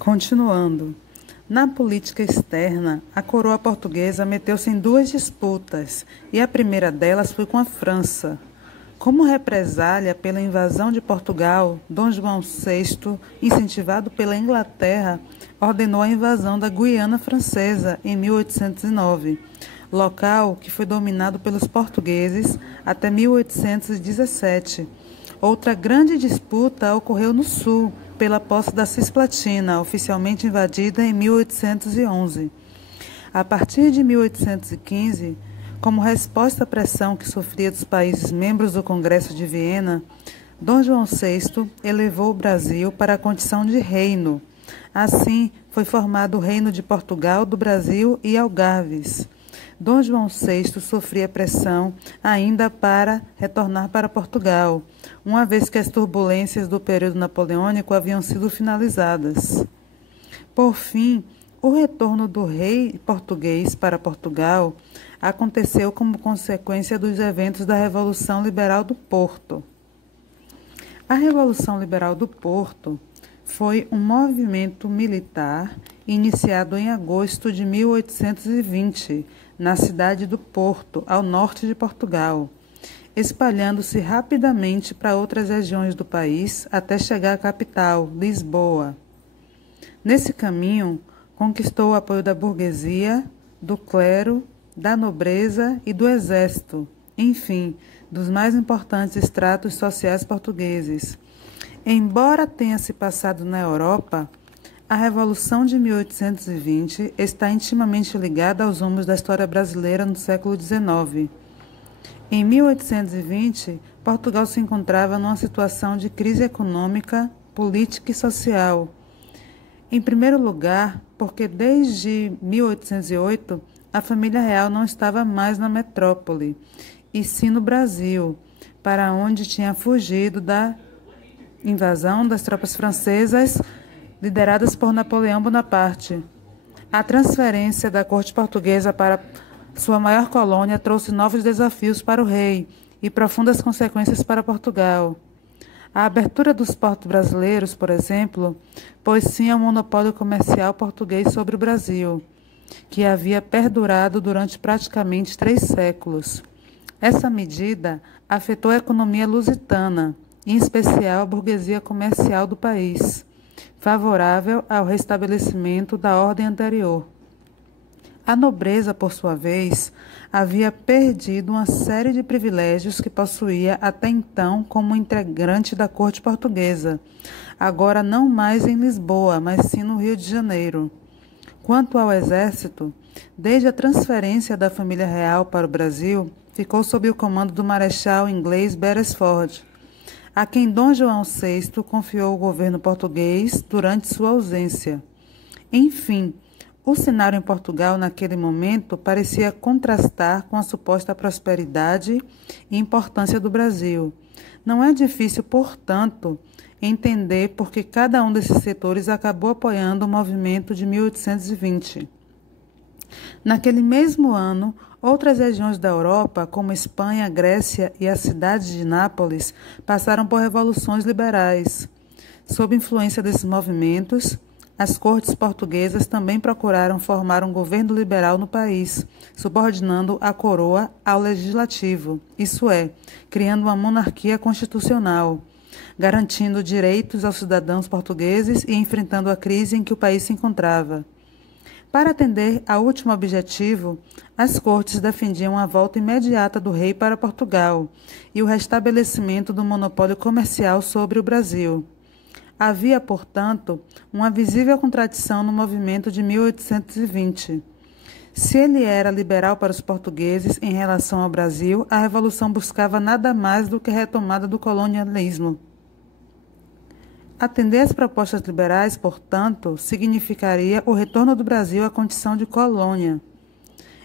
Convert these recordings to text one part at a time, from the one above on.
Continuando. Na política externa, a coroa portuguesa meteu-se em duas disputas, e a primeira delas foi com a França. Como represália pela invasão de Portugal, Dom João VI, incentivado pela Inglaterra, ordenou a invasão da Guiana Francesa em 1809, local que foi dominado pelos portugueses até 1817. Outra grande disputa ocorreu no sul, pela posse da Cisplatina, oficialmente invadida em 1811. A partir de 1815, como resposta à pressão que sofria dos países membros do Congresso de Viena, Dom João VI elevou o Brasil para a condição de reino. Assim, foi formado o Reino de Portugal, do Brasil e Algarves. Dom João VI sofria pressão ainda para retornar para Portugal, uma vez que as turbulências do período napoleônico haviam sido finalizadas. Por fim, o retorno do rei português para Portugal aconteceu como consequência dos eventos da Revolução Liberal do Porto. A Revolução Liberal do Porto foi um movimento militar iniciado em agosto de 1820, na cidade do Porto, ao norte de Portugal, espalhando-se rapidamente para outras regiões do país até chegar à capital, Lisboa. Nesse caminho, conquistou o apoio da burguesia, do clero, da nobreza e do exército, enfim, dos mais importantes estratos sociais portugueses. Embora tenha se passado na Europa, a Revolução de 1820 está intimamente ligada aos rumos da história brasileira no século XIX. Em 1820, Portugal se encontrava numa situação de crise econômica, política e social. Em primeiro lugar, porque desde 1808 a família real não estava mais na metrópole, e sim no Brasil, para onde tinha fugido da invasão das tropas francesas lideradas por Napoleão Bonaparte. A transferência da corte portuguesa para sua maior colônia trouxe novos desafios para o rei e profundas consequências para Portugal. A abertura dos portos brasileiros, por exemplo, pôs fim ao monopólio comercial português sobre o Brasil, que havia perdurado durante praticamente 3 séculos. Essa medida afetou a economia lusitana, em especial a burguesia comercial do país, favorável ao restabelecimento da ordem anterior. A nobreza, por sua vez, havia perdido uma série de privilégios que possuía até então como integrante da corte portuguesa, agora não mais em Lisboa, mas sim no Rio de Janeiro. Quanto ao exército, desde a transferência da família real para o Brasil, ficou sob o comando do marechal inglês Beresford, a quem Dom João VI confiou o governo português durante sua ausência. Enfim, o cenário em Portugal naquele momento parecia contrastar com a suposta prosperidade e importância do Brasil. Não é difícil, portanto, entender por que cada um desses setores acabou apoiando o movimento de 1820. Naquele mesmo ano, outras regiões da Europa, como Espanha, Grécia e a cidade de Nápoles, passaram por revoluções liberais. Sob influência desses movimentos, as cortes portuguesas também procuraram formar um governo liberal no país, subordinando a coroa ao legislativo, isso é, criando uma monarquia constitucional, garantindo direitos aos cidadãos portugueses e enfrentando a crise em que o país se encontrava. Para atender ao último objetivo, as cortes defendiam a volta imediata do rei para Portugal e o restabelecimento do monopólio comercial sobre o Brasil. Havia, portanto, uma visível contradição no movimento de 1820. Se ele era liberal para os portugueses em relação ao Brasil, a Revolução buscava nada mais do que a retomada do colonialismo. Atender às propostas liberais, portanto, significaria o retorno do Brasil à condição de colônia.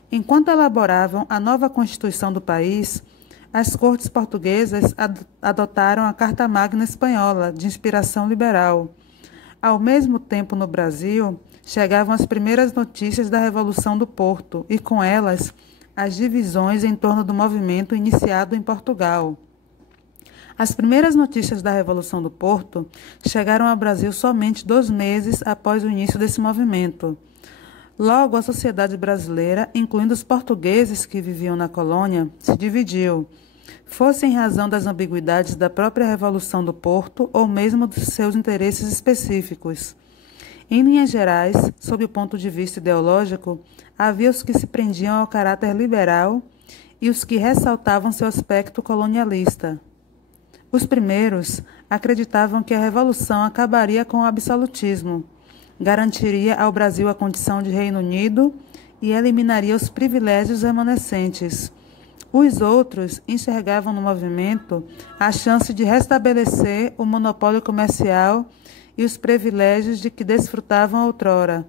Enquanto elaboravam a nova Constituição do país, as cortes portuguesas adotaram a Carta Magna Espanhola, de inspiração liberal. Ao mesmo tempo, no Brasil, chegavam as primeiras notícias da Revolução do Porto e, com elas, as divisões em torno do movimento iniciado em Portugal. As primeiras notícias da Revolução do Porto chegaram ao Brasil somente 2 meses após o início desse movimento. Logo, a sociedade brasileira, incluindo os portugueses que viviam na colônia, se dividiu, fosse em razão das ambiguidades da própria Revolução do Porto ou mesmo dos seus interesses específicos. Em linhas gerais, sob o ponto de vista ideológico, havia os que se prendiam ao caráter liberal e os que ressaltavam seu aspecto colonialista. Os primeiros acreditavam que a Revolução acabaria com o absolutismo, garantiria ao Brasil a condição de Reino Unido e eliminaria os privilégios remanescentes. Os outros enxergavam no movimento a chance de restabelecer o monopólio comercial e os privilégios de que desfrutavam outrora.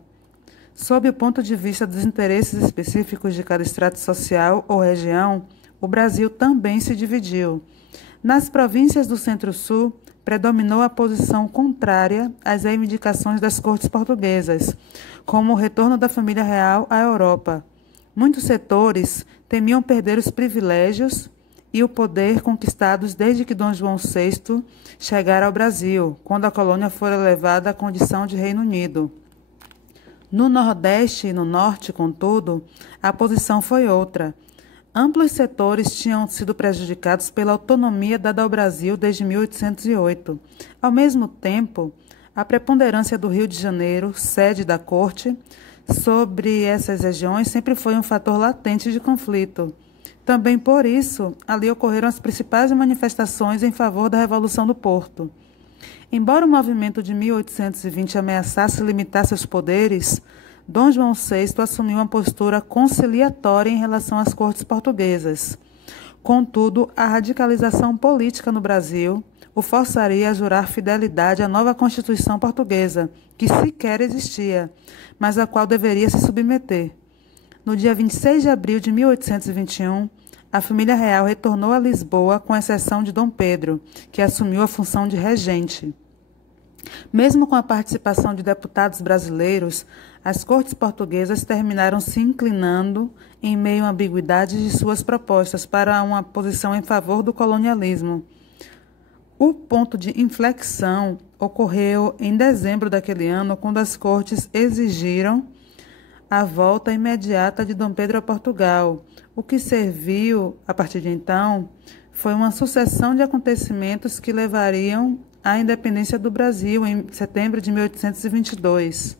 Sob o ponto de vista dos interesses específicos de cada estrato social ou região, o Brasil também se dividiu. Nas províncias do Centro-Sul, predominou a posição contrária às reivindicações das cortes portuguesas, como o retorno da família real à Europa. Muitos setores temiam perder os privilégios e o poder conquistados desde que Dom João VI chegara ao Brasil, quando a colônia fora levada à condição de Reino Unido. No Nordeste e no Norte, contudo, a posição foi outra. Amplos setores tinham sido prejudicados pela autonomia dada ao Brasil desde 1808. Ao mesmo tempo, a preponderância do Rio de Janeiro, sede da corte, sobre essas regiões sempre foi um fator latente de conflito. Também por isso, ali ocorreram as principais manifestações em favor da Revolução do Porto. Embora o movimento de 1820 ameaçasse limitar seus poderes, Dom João VI assumiu uma postura conciliatória em relação às cortes portuguesas. Contudo, a radicalização política no Brasil o forçaria a jurar fidelidade à nova Constituição portuguesa, que sequer existia, mas à qual deveria se submeter. No dia 26 de abril de 1821, a família real retornou a Lisboa, com exceção de Dom Pedro, que assumiu a função de regente. Mesmo com a participação de deputados brasileiros, as cortes portuguesas terminaram se inclinando, em meio à ambiguidade de suas propostas, para uma posição em favor do colonialismo. O ponto de inflexão ocorreu em dezembro daquele ano, quando as cortes exigiram a volta imediata de Dom Pedro a Portugal. O que serviu, a partir de então, foi uma sucessão de acontecimentos que levariam à independência do Brasil em setembro de 1822.